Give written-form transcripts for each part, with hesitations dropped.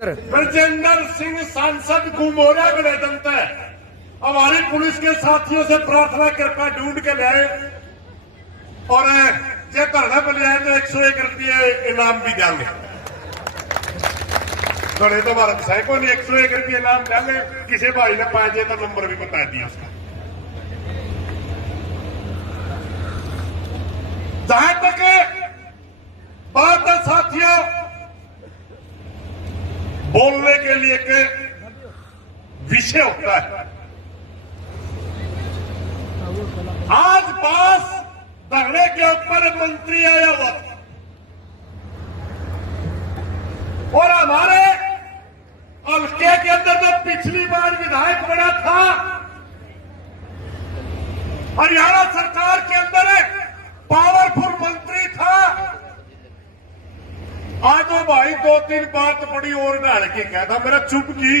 ब्रजेंद्र सिंह सांसद गुमोरा गए जनता है। हमारी पुलिस के साथियों से प्रार्थना कृपा ढूंढ के लाए और जो धरना पर लिया तो 101 रुपये इनाम भी देंगे। थोड़े तो भारत साहब को नहीं 101 रुपये इनाम देंगे। किसी भाई ने पाया जाए तो नंबर भी बता दिया उसका। जहां तक बात है साथियों बोलने के लिए के विषय होता है। आज पास धरने के ऊपर मंत्री आया हुआ और हमारे हल्के के अंदर जो पिछली बार विधायक बना था हरियाणा सरकार के अंदर पावरफुल मंत्री था। आज वो भाई 2-3 बात बड़ी और डाल के कहता मेरा चुप की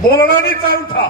बोलना नहीं चाहूं था।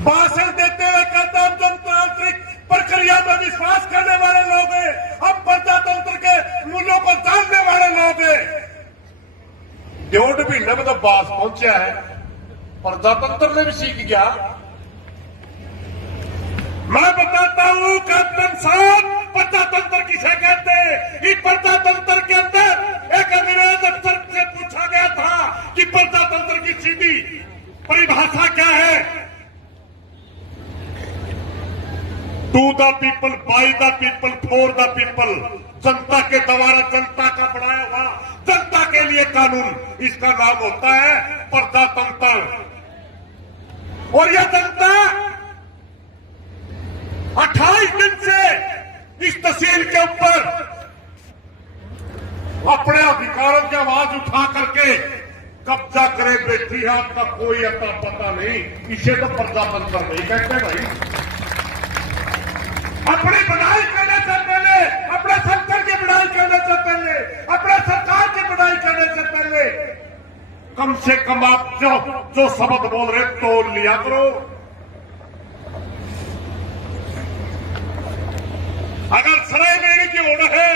भाषण देते हुए कहता हम जनतांत्रिक प्रक्रिया में विश्वास करने वाले लोग हैं, हम प्रजातंत्र के मूल्यों को जानने वाले लोग हैं। 1.5 महीने में तो बास पहुंचा है, प्रजातंत्र ने भी सीख गया। मैं बताता हूं कैप्टन साहब प्रजातंत्र किसे कहते हैं। इस प्रजातंत्र के अंदर एक अंग्रेज अफसर से पूछा गया था कि प्रजातंत्र की सीधी परिभाषा क्या है। To the people, by the people, for the people. जनता के द्वारा जनता का बनाया हुआ जनता के लिए कानून, इसका नाम होता है प्रजातंत्र। और यह जनता 28 दिन से इस तहसील के ऊपर अपने अधिकारों की आवाज उठा करके कब्जा करे बैठी है। आपका कोई अता पता नहीं। इसे तो प्रजातंत्र नहीं कहते भाई। अपनी बनाई करने से पहले, अपने संकट की बनाई करने से पहले, अपने सरकार की बनाई करने से पहले कम से कम आप जो शब्द बोल रहे तो लिया करो। अगर सराय लेने की ओर है,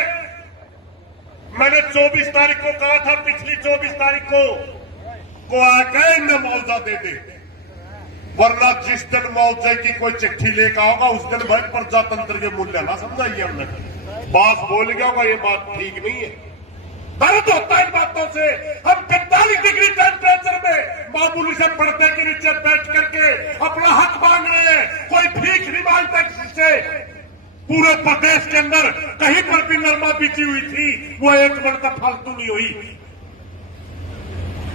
मैंने 24 तारीख को कहा था, पिछली 24 तारीख को आके इन्हें मुआवजा दे दे, वरना जिस दिन मुआवजे की कोई चिट्ठी लेकर होगा उस दिन भाई प्रजातंत्र के मूल्य ना समझाइए। हमने बात बोल गया होगा, ये बात ठीक नहीं है। दर्द होता है इन बातों से। हम 45 डिग्री टेम्परेचर में मामूली से पर्दे के नीचे बैठ करके अपना हक मांग रहे हैं। कोई भीख नहीं मांगता किसी से। पूरे प्रदेश के अंदर कहीं पर भी नरमा बीती हुई थी, वो एक मिनट तक फालतू नहीं हुई।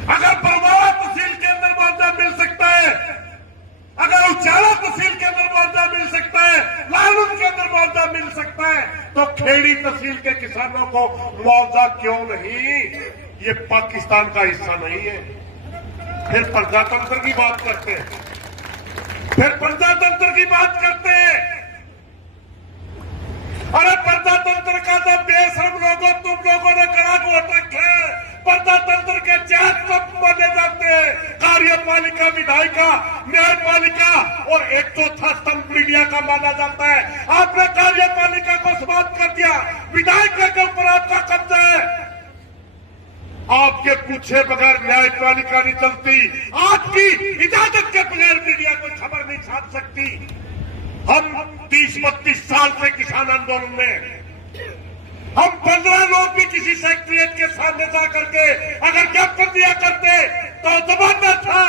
अगर बरवाला तहसील के अंदर मुआवजा मिल सकता है, अगर उचाला तहसील के अंदर मुआवजा मिल सकता है, लालून के अंदर मुआवजा मिल सकता है, तो खेड़ी तहसील के किसानों को मुआवजा क्यों नहीं। ये पाकिस्तान का हिस्सा नहीं है। फिर प्रजातंत्र की बात करते हैं, फिर प्रजातंत्र की बात करते हैं। अरे प्रजातंत्र का तो बेस हम लोगों तुम लोगों ने कड़ा वोट रखे हैं। प्रजातंत्र के 4 तत्व माने जाते हैं, कार्यपालिका, विधायिका, न्यायपालिका और 1/4 स्तंभ मीडिया का माना जाता है। आपने कार्यपालिका को समाप्त कर दिया, विधायिका के ऊपर आपका कब्जा है। आपके पूछे बगैर न्यायपालिका नहीं चलती, आपकी इजाजत के बगैर मीडिया कोई खबर नहीं छाप सकती। हम 30-32 साल से किसान आंदोलन में, हम 15 लोग भी किसी सेक्रेटरीट के सामने जा करके अगर ज्ञापन दिया करते तो जमाना था।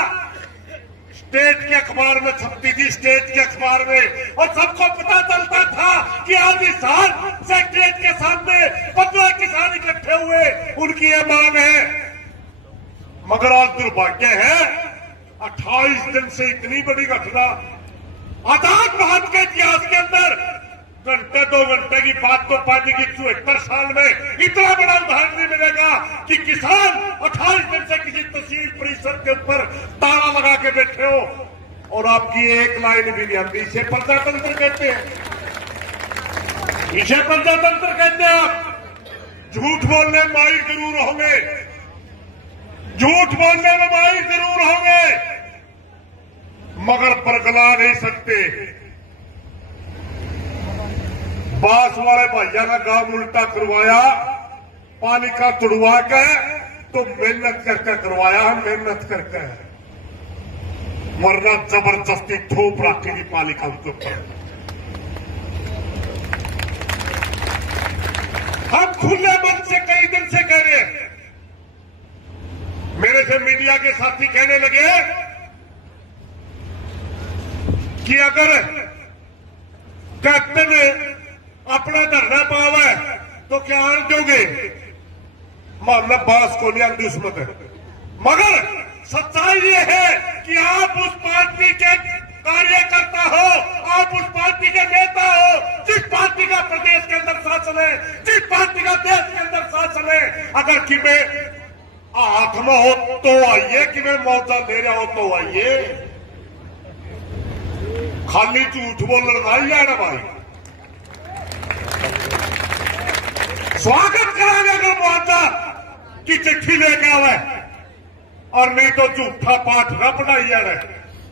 स्टेट के अखबार में छपती थी, स्टेट के अखबार में, और सबको पता चलता था कि आज इस साल सेक्रेटरीट के सामने 15 किसान इकट्ठे हुए, उनकी ये मांग है। मगर आज दुर्भाग्य है 28 दिन से इतनी बड़ी घटना आजाद भारत के इतिहास के अंदर घंटे 2 घंटे की बात तो पार्टी की 74 साल में इतना बड़ा उदाहरण नहीं मिलेगा कि किसान 28 दिन से किसी तहसील परिषद के ऊपर ताला लगा के बैठे हो और आपकी एक लाइन भी नहीं आती। इसे प्रजातंत्र कहते हैं, इसे प्रजातंत्र कहते हैं। आप झूठ बोलने में माहिर जरूर होंगे, झूठ बोलने में माहिर जरूर होंगे, मगर परगला नहीं सकते। बास वाले भैया का काम उल्टा करवाया पालिका तुड़वा के तो मेहनत करके करवाया है, मेहनत करके, वरना जबरदस्ती थोप रखेगी पालिका के ऊपर। हम खुले मन से कई दिन से कह रहे हैं, मेरे से मीडिया के साथी कहने लगे कि अगर कैप्टन अपना धरना पावे तो क्या आन दोगे? मामला बास को नहीं दुश्मन है, मगर सच्चाई ये है कि आप उस पार्टी के कार्यकर्ता हो, आप उस पार्टी के नेता हो जिस पार्टी का प्रदेश के अंदर शासन है, जिस पार्टी का देश के अंदर शासन है। अगर कि मैं हाथ में हो तो आइए, कि मैं मौका ले रहा हो तो आइए, खाली झूठ बोलना ही है ना भाई। स्वागत कराएंगे अगर मुआवजा की चिट्ठी लेके आवे, और नहीं तो झूठा पाठ न पढ़ाई जा रहा।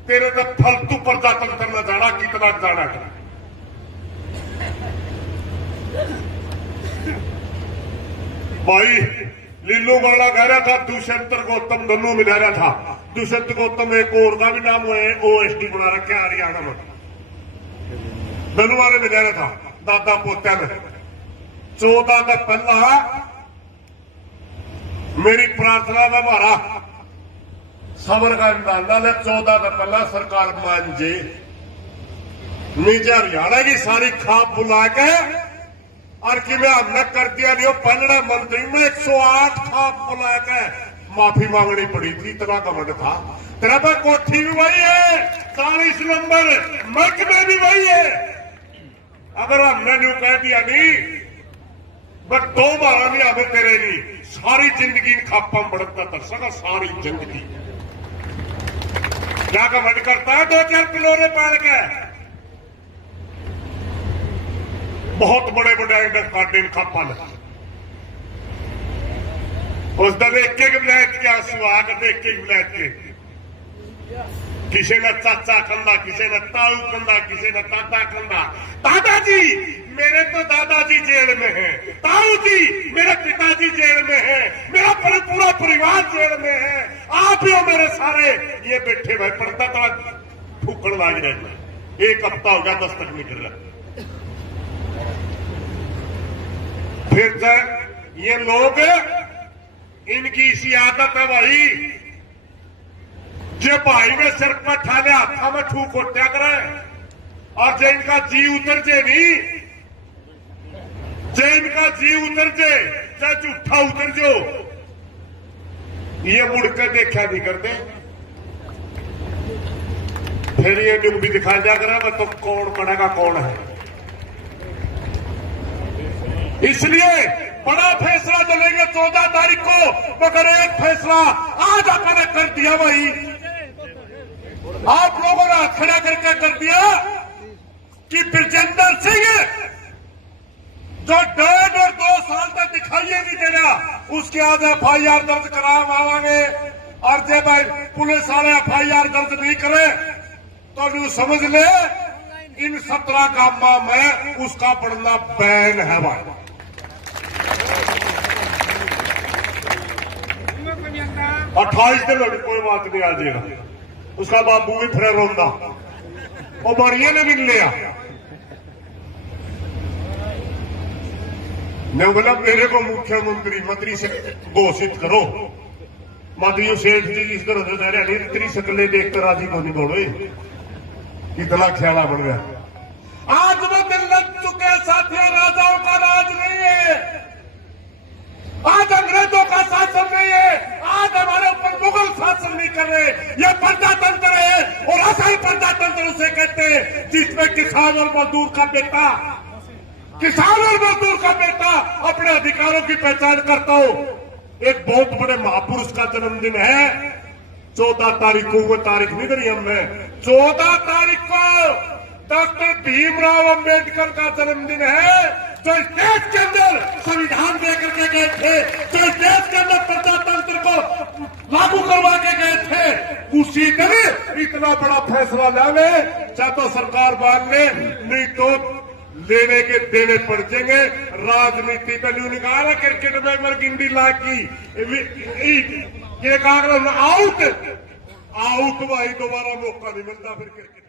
तेरे तो फालतू प्रजातंत्र न जाना, कितना जाना है। भाई लीलू वाला कह रहा था दुष्यंत गौतम दोनों मिला रहा था। दुष्यंत गौतम एक और का भी नाम है, OSD बना रखा हरियाणा में, दोनों ने मिला रहा था दादा पोत्या में। 14 का पहला मेरी प्रार्थना का मारा सबर का अंदाजा ले, 14 का पहला सरकार मान जे नीचे हरियाणा की सारी खाप बुला के, और कि मैं हमने कर दिया नहीं, पलड़ा मंत्री में 108 खाप बुला के माफी मांगनी पड़ी थी। इतना घमंड था तेरा पर। कोठी भी वही है, 40 नंबर महकमे भी वही है। अगर हमने न्यू कह दिया नहीं, बस 2 बार नहीं हमें तेरे नहीं, सारी जिंदगी खापा में बढ़ता था सका, सारी जिंदगी। क्या घमंड करता है 2-4 किलोरे पाड़ के? बहुत बड़े बड़े इंडस काटे खापा ने। उस दिन एक विलायत के आंसू आ करते, एक विलायत के, किसी ने चाचा कंधा, किसी ने ताऊ कंधा, किसी ने दादा कंधा। दादाजी मेरे तो दादाजी जेल में है, ताऊ जी मेरे पिताजी जेल में है, मेरा पूरा परिवार जेल में है, आप ही हो मेरे सारे। ये बैठे भाई पड़ता था फूकड़ लाग रहे, 1 हफ्ता हो गया दस्तक निकल रहा। फिर ये लोग, इनकी इसी आदत है भाई, जो भाई में सिर पर ठाले हाथा में ठू कोट्या करे, और जो इनका जी उतर जे नहीं, जो इनका जी उतर जे, चाहे झूठा उतर जो, ये मुड़ कर देखा नहीं करते। फिर ये ड्यूटी दिखा जा कर तो कौन पड़ेगा कौन है। इसलिए बड़ा फैसला चलेंगे 14 तारीख को, मगर एक फैसला आज आपने कर दिया भाई, आप लोगों ने खड़ा करके कर दिया कि ब्रजेंद्र सिंह जो 1.5 और 2 साल तक दिखाई नहीं दे रहा, उसके आज FIR दर्ज करावाएंगे। और जब भाई पुलिस वाले FIR दर्ज नहीं करे तो न्यू समझ ले इन 17 गांवों में उसका पड़ना बैन है भाई। 28 दिन लगे, कोई बात नहीं, आ जाएगा। उसका बाबू भी फिर रोंदा, वो बढ़िया ने भी लिया। मैं बोला मेरे को मुख्यमंत्री मंत्री से घोषित करो। मंत्री सेठ जी इस तरह नहीं, इतनी शक्लें देखकर राजी को नहीं बोलो, इतना ख्याला बन गया। आज वो दिन लग चुके साथियों, राजाओं का राज नहीं है, आज अंग्रेजों का शासन नहीं है, आज हमारे ऊपर मुगल शासन नहीं कर रहे, यह प्रजातंत्र है। और ऐसा ही प्रजातंत्र उसे कहते हैं जिसमें किसान और मजदूर का बेटा, किसान और मजदूर का बेटा अपने अधिकारों की पहचान करता हो। एक बहुत बड़े महापुरुष का जन्मदिन है 14 तारीख को, वो तारीख नहीं करी हमने। 14 तारीख को डॉक्टर भीमराव अंबेडकर का जन्मदिन है, जो इस देश के अंदर संविधान देकर के गए थे, जो इस देश के अंदर प्रजातंत्र को लागू करवा के गए थे। उसी दिन इतना बड़ा फैसला लावे, चाहे तो सरकार मान ले, नहीं तो लेने के देने पड़ जाएंगे। राजनीति पे नहीं कहा ना क्रिकेट में मरगिंडी ला की ये कहा आउट आउट भाई, दोबारा मौका नहीं मिलता फिर क्रिकेट